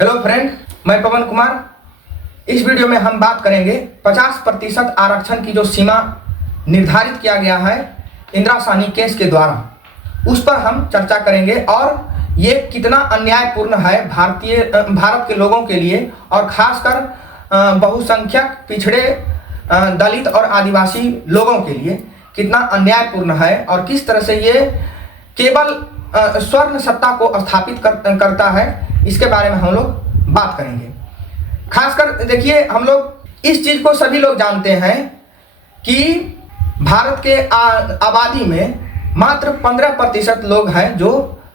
Hello friend, मैं पवन कुमार। इस video में हम बात करेंगे 50% आरक्षण की जो सीमा निर्धारित किया गया है इंदिरा साहनी केस के द्वारा, उस पर हम चर्चा करेंगे और ये कितना अन्यायपूर्ण है भारत के लोगों के लिए और खासकर बहुसंख्यक पिछड़े दलित और आदिवासी लोगों के लिए कितना अन्यायपूर्ण है और किस तरह से ये केवल स्वर्ण सत्ता को स्थापित करता है, इसके बारे में हम लोग बात करेंगे। खासकर देखिए, हम लोग इस चीज को सभी लोग जानते हैं कि भारत के आबादी में मात्र 15% लोग हैं जो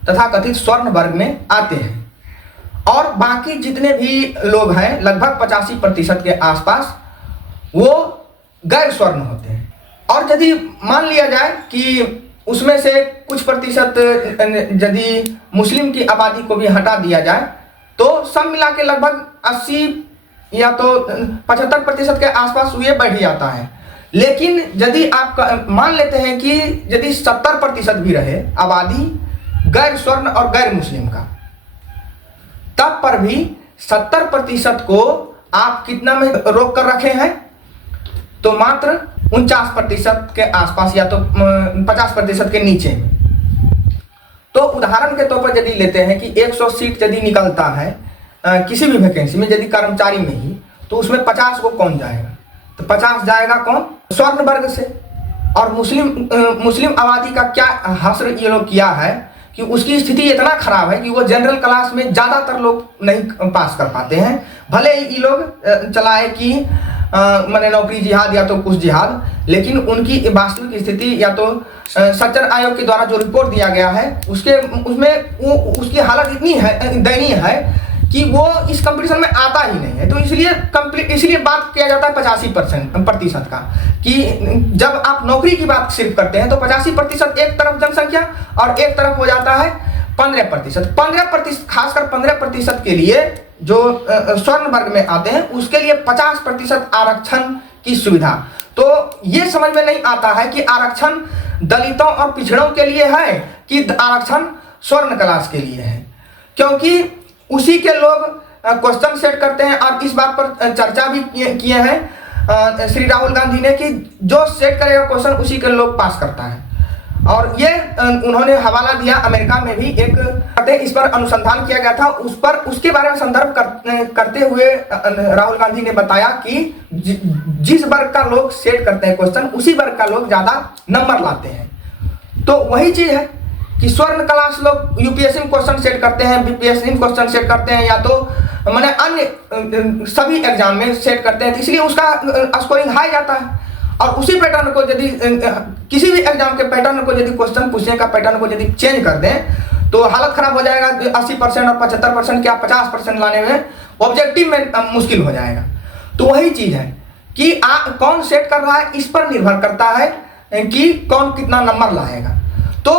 तथाकथित स्वर्ण वर्ग में आते हैं और बाकी जितने भी लोग हैं लगभग 85% के आसपास वो गैर स्वर्ण होते हैं। और यदि मान लिया जाए कि उसमें से कुछ प्रतिशत यदि मुस्लिम की आबादी को भी हटा दिया जाए तो सब मिला के लगभग 80 या तो 75% के आसपास ये बढ़ जाता है। लेकिन यदि आप मान लेते हैं कि यदि 70% भी रहे आबादी गैर स्वर्ण और गैर मुस्लिम का, तब पर भी 70% को आप कितना में रोक कर रखे हैं, तो मात्र 49% के आसपास या तो 50% के नीचे में। तो उदाहरण के तौर पर यदि लेते हैं कि 100 सीट यदि निकलता है किसी भी वैकेंसी में, यदि कर्मचारी में ही, तो उसमें 50 को कौन जाएगा? तो 50 जाएगा कौन? स्वर्ण वर्ग से। और मुस्लिम आबादी का क्या हश्र ये लोग किया है कि उसकी स्थिति इतना खराब है कि वो जनरल क्लास में ज्यादातर लोग नहीं पास कर पाते हैं। भले ही ये लोग चलाए कि मैंने नौकरी जिहाद या तो कुछ जिहाद, लेकिन उनकी वास्तविक स्थिति या तो सच्चर आयोग के द्वारा जो रिपोर्ट दिया गया है उसमें उसकी हालत इतनी है दयनीय है कि वो इस कंपटीशन में आता ही नहीं है। तो इसलिए बात किया जाता है 85% का कि जब आप नौकरी की बात सिर्फ करते हैं तो 85% एक तरफ जनसंख्या और एक तरफ हो जाता है 15%। खासकर 15% के लिए जो स्वर्ण वर्ग में आते हैं उसके लिए 50% आरक्षण की सुविधा। तो ये समझ में नहीं आता है कि आरक्षण दलितों और पिछड़ों के लिए है कि आरक्षण स्वर्ण क्लास के लिए है, क्योंकि उसी के लोग क्वेश्चन सेट करते हैं और इस बात पर चर्चा भी किए हैं श्री राहुल गांधी ने कि जो सेट करेगा क्वेश्चन उसी के लोग पास करता है। और ये उन्होंने हवाला दिया अमेरिका में भी इस पर अनुसंधान किया गया था, उसके बारे में संदर्भ करते हुए राहुल गांधी ने बताया कि जिस वर्ग का लोग सेट करते हैं क्वेश्चन उसी वर्ग का लोग ज्यादा नंबर लाते हैं। तो वही चीज है कि स्वर्ण क्लास लोग यूपीएससी में क्वेश्चन सेट करते हैं, बीपीएससी में क्वेश्चन सेट करते हैं या तो मैंने अन्य सभी एग्जाम में सेट करते हैं, तो इसलिए उसका स्कोरिंग हाई जाता है। और उसी पैटर्न को यदि किसी भी एग्जाम के पैटर्न को यदि क्वेश्चन पूछने का पैटर्न को यदि चेंज कर दें तो हालत खराब हो जाएगा। 80% और 75% क्या 50% लाने में ऑब्जेक्टिव में मुश्किल हो जाएगा। तो वही चीज है कि कौन सेट कर रहा है इस पर निर्भर करता है कि कौन कितना नंबर लाएगा। तो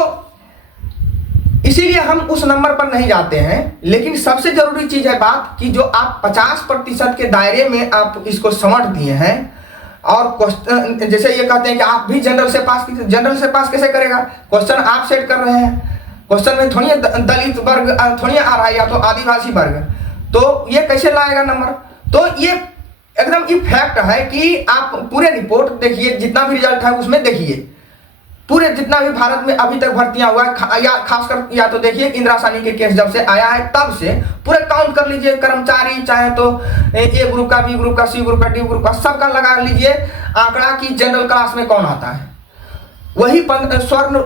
इसीलिए हम उस नंबर पर नहीं जाते हैं। लेकिन सबसे जरूरी चीज है बात कि जो आप 50% के दायरे में आप इसको समझ दिए हैं और क्वेश्चन जैसे ये कहते हैं कि आप भी जनरल से पास कैसे करेगा? क्वेश्चन आप सेट कर रहे हैं, क्वेश्चन में थोड़ी दलित वर्ग थोड़ी आ रहा है या तो आदिवासी वर्ग, तो ये कैसे लाएगा नंबर? तो ये एकदम ये फैक्ट है कि आप पूरे रिपोर्ट देखिए, जितना भी रिजल्ट है उसमें देखिए, पूरे जितना भी भारत में अभी तक भर्तियां हुआ है या खासकर या तो देखिए इंदिरा साहनी के केस जब से आया है तब से पूरे काउंट कर लीजिए कर्मचारी, चाहे तो ए ग्रुप का, बी ग्रुप का, सी ग्रुप का, डी ग्रुप का, सबका लगा लीजिए आंकड़ा कि जनरल क्लास में कौन आता है। वही स्वर्ण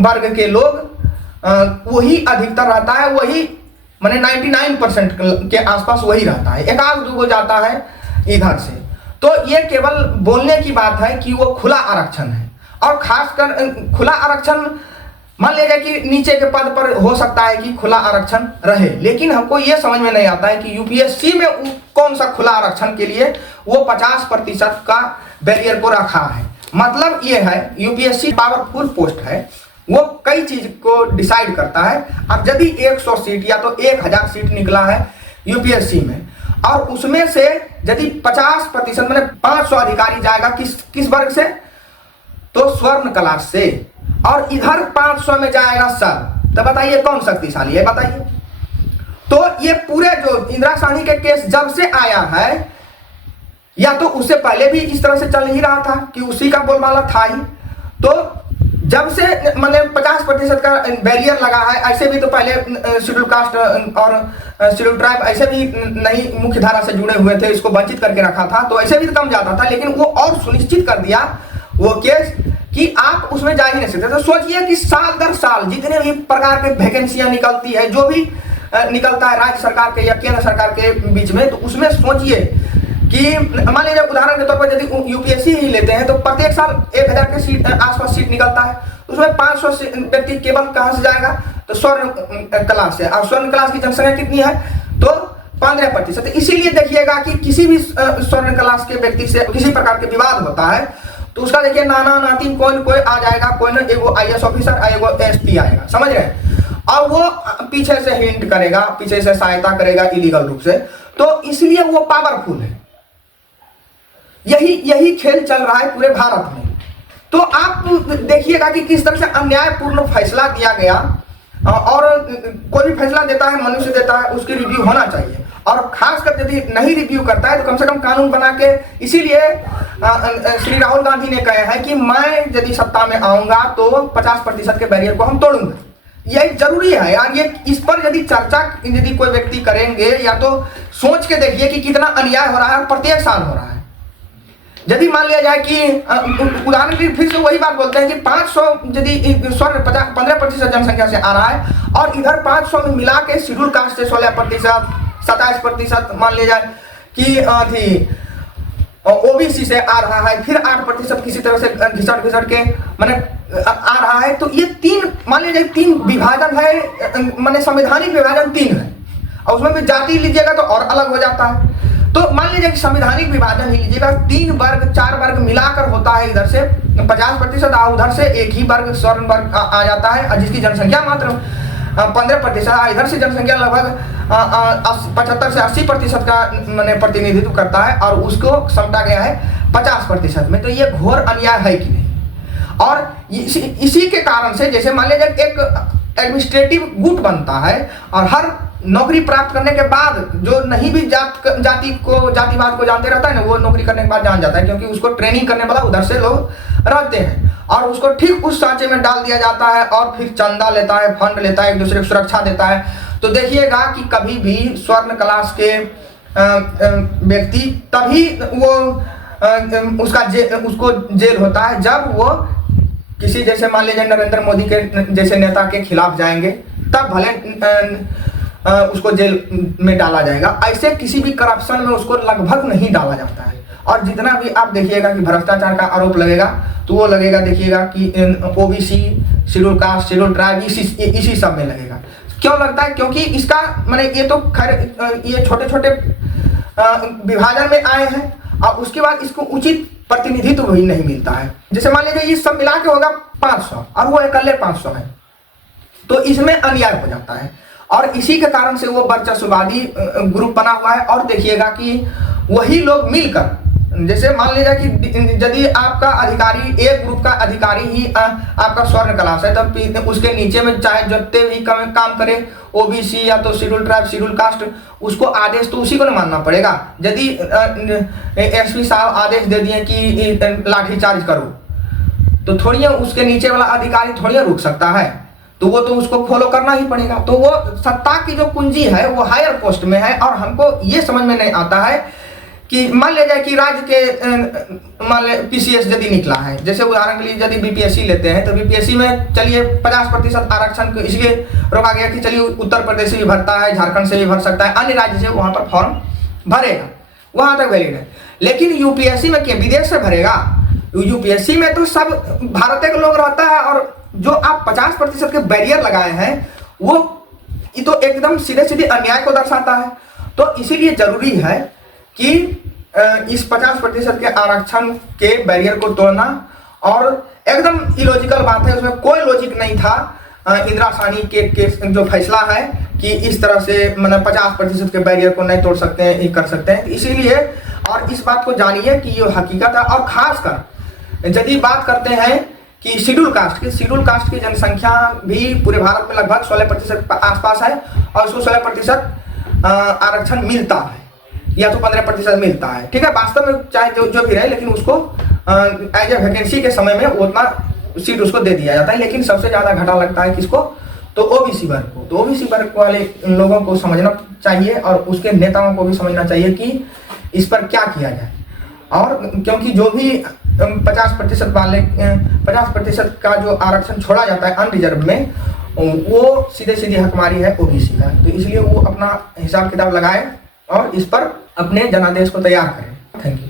वर्ग के लोग वही अधिकतर रहता है, वही माने 99% के आसपास वही रहता है, एक आध दो जाता है इधर से। तो ये केवल बोलने की बात है कि वो खुला आरक्षण है और खासकर खुला आरक्षण मान लीजिए कि नीचे के पद पर हो सकता है कि खुला आरक्षण रहे, लेकिन हमको यह समझ में नहीं आता है कि यूपीएससी में कौन सा खुला आरक्षण के लिए वो 50% का बैरियर को रखा है। मतलब ये है यूपीएससी पावरफुल पोस्ट है, वो कई चीज को डिसाइड करता है। अब यदि 100 सीट या तो 1000 सीट निकला है यूपीएससी में और उसमें से यदि 50% मैंने 500 अधिकारी जाएगा किस वर्ग से? तो स्वर्ण क्लास से, और इधर 500 में जाएगा सब। तो बताइए कौन शक्तिशाली है? बताइए। तो ये पूरे जो इंदिरा साहनी के केस जब से आया है, या तो उससे पहले भी इस तरह से चल ही रहा था कि उसी का बोलबाला था ही, तो जब से मतलब 50% का बैरियर लगा है, ऐसे भी तो पहले शेड्यूल कास्ट और शेड्यूल ट्राइब ऐसे भी नहीं मुख्य धारा से जुड़े हुए थे, इसको वंचित करके रखा था, तो ऐसे भी तो कम जाता था। लेकिन वो और सुनिश्चित कर दिया वो केस कि आप उसमें जा ही नहीं सकते। तो सोचिए कि साल दर साल जितने भी प्रकार के वैकेंसियां निकलती है, जो भी निकलता है राज्य सरकार के या केंद्र सरकार के बीच में, तो उसमें सोचिए कि मान लीजिए उदाहरण के तौर पर यदि यूपीएससी ही लेते हैं तो प्रत्येक साल 1000 के सीट आसपास सीट निकलता है, उसमें 500 व्यक्ति केवल कहां से जाएगा, तो स्वर्ण क्लास से। और स्वर्ण क्लास की जनसंख्या कितनी है, तो 15%। इसीलिए देखिएगा कि किसी भी स्वर्ण क्लास के व्यक्ति से किसी प्रकार के विवाद होता है तो उसका देखिए नाना नाती कोई न कोई आ जाएगा, कोई न एगो IAS ऑफिसर, एगो एसपी आएगा, समझ रहे हैं, और वो पीछे से हिंट करेगा, पीछे से सहायता करेगा इलीगल रूप से, तो इसलिए वो पावरफुल है। यही खेल चल रहा है पूरे भारत में। तो आप देखिएगा कि किस तरह से अन्यायपूर्ण फैसला दिया गया, और कोई भी फैसला देता है, मनुष्य देता है, उसकी रिव्यू होना चाहिए, और खासकर यदि नहीं रिव्यू करता है तो कम से कम कानून बना के। इसीलिए श्री राहुल गांधी ने कहा है कि मैं यदि सत्ता में आऊंगा तो 50% के बैरियर को हम तोड़ूंगा। यही जरूरी है यार, ये इस पर यदि चर्चा यदि कोई व्यक्ति करेंगे, या तो सोच के देखिए कि कितना अन्याय हो रहा है और प्रत्येक साल हो रहा है। यदि मान लिया जाए कि उदाहरण के लिए फिर से वही बात बोलते हैं कि 500 यदि स्वर्ण 15% जनसंख्या से आ रहा है, और इधर 500 में मिला के शेड्यूल कास्ट से 16%, 27% मान लिया जाए कि थी ओबीसी से आ रहा है, फिर 8% किसी तरह से घिसट के माने आ रहा है। तो ये तीन मान लीजिए 3 विभाजन है, माने संवैधानिक विभाजन 3 है, और उसमें भी जाति लीजिएगा तो और अलग हो जाता है। तो मान लीजिए कि संवैधानिक विभाजन ही लीजिएगा, 3 वर्ग 4 वर्ग मिलाकर होता है, इधर से 50% और उधर से एक ही वर्ग स्वर्ण वर्ग आ जाता है, जिसकी जनसंख्या मात्र 15%, इधर से जनसंख्या लगभग 75 से 80% का मैंने प्रतिनिधित्व करता है, और उसको समझा गया है 50% में। तो ये घोर अन्याय है कि नहीं। और इसी के कारण से जैसे मान लीजिए एक एडमिनिस्ट्रेटिव गुट बनता है, और हर नौकरी प्राप्त करने के बाद जो नहीं भी जातिवाद को जानते रहता है ना, वो नौकरी करने के बाद जान जाता है, क्योंकि उसको ट्रेनिंग करने वाला उधर से लोग रहते हैं, और उसको ठीक उस सांचे में डाल दिया जाता है, और फिर चंदा लेता है, फंड लेता है, एक दूसरे को सुरक्षा देता है। तो देखिएगा कि कभी भी स्वर्ण क्लास के व्यक्ति तभी वो उसको जेल होता है जब वो किसी जैसे मान लीजिए नरेंद्र मोदी के जैसे नेता के खिलाफ जाएंगे, तब भले उसको जेल में डाला जाएगा। ऐसे किसी भी करप्शन में उसको लगभग नहीं डाला जाता है। और जितना भी आप देखिएगा कि भ्रष्टाचार का आरोप लगेगा, तो वो लगेगा देखिएगा कि OBC, schedule caste, schedule tribe इसी सब में लगेगा। क्यों लगता है? क्योंकि इसका माने ये तो खैर ये छोटे छोटे विभाजन में आए हैं, और उसके बाद इसको उचित प्रतिनिधित्व भी नहीं मिलता है। जैसे मान लीजिए ये सब मिला के होगा 500, और वो अकेले 500 है, तो इसमें अन्याय हो जाता है, और इसी के कारण से वो वर्चस्ववादी ग्रुप बना हुआ है। और देखिएगा कि वही लोग मिलकर, जैसे मान लीजिए कि यदि आपका अधिकारी एक ग्रुप का अधिकारी ही आपका स्वर्ण क्लास है, तब उसके नीचे में चाहे जितने भी काम करे ओबीसी या तो शेड्यूल ट्राइब, शेड्यूल कास्ट, उसको आदेश तो उसी को ना मानना पड़ेगा। यदि एसपी साहब आदेश दे दिए कि लाठीचार्ज करो, तो थोड़ी उसके नीचे वाला अधिकारी थोड़ी रुक सकता है, तो वो तो उसको फॉलो करना ही पड़ेगा। तो वो सत्ता की जो कुंजी है वो हायर पोस्ट में है। और हमको ये समझ में नहीं आता है कि मान ले जाए कि राज्य के मान ले पीसीएस यदि निकला है, जैसे उदाहरण के लिए यदि बीपीएससी लेते हैं, तो बीपीएससी में चलिए 50% आरक्षण को इसलिए रोका गया कि चलिए उत्तर प्रदेश से भी भरता है, झारखंड से भी भर सकता है, अन्य राज्य से वहां पर फॉर्म भरेगा, वहां तक वैलिड है। लेकिन यूपीएससी में क्या विदेश से भरेगा? यूपीएससी में तो सब भारत के लोग रहता है, और जो आप 50% के बैरियर लगाए हैं वो ये तो एकदम सीधे सीधे अन्याय को दर्शाता है। तो इसीलिए जरूरी है कि इस 50% के आरक्षण के बैरियर को तोड़ना, और एकदम इलॉजिकल बात है, उसमें कोई लॉजिक नहीं था इंदिरा साहनी के जो फैसला है कि इस तरह से मतलब 50% के बैरियर को नहीं तोड़ सकते हैं, ये कर सकते हैं। इसीलिए और इस बात को जानिए कि ये हकीकत है। और खासकर यदि बात करते हैं कि शेड्यूल कास्ट की जनसंख्या भी पूरे भारत में लगभग 16% आसपास है, और उसको 16% आरक्षण मिलता है या तो 15% मिलता है। ठीक है, वास्तव में चाहे जो भी रहे, लेकिन उसको एज ए वैकेंसी के समय में उतना सीट उसको दे दिया जाता है। लेकिन सबसे ज़्यादा घाटा लगता है किसको? तो ओबीसी वर्ग को। तो ओबीसी वर्ग वाले लोगों को समझना चाहिए और उसके नेताओं को भी समझना चाहिए कि इस पर क्या किया जाए। और क्योंकि जो भी 50% वाले 50% का जो आरक्षण छोड़ा जाता है अनरिजर्व में, वो सीधे सीधे हकमारी है ओबीसी का। तो इसलिए वो अपना हिसाब किताब लगाए और इस पर अपने जनादेश को तैयार करें। Thank you.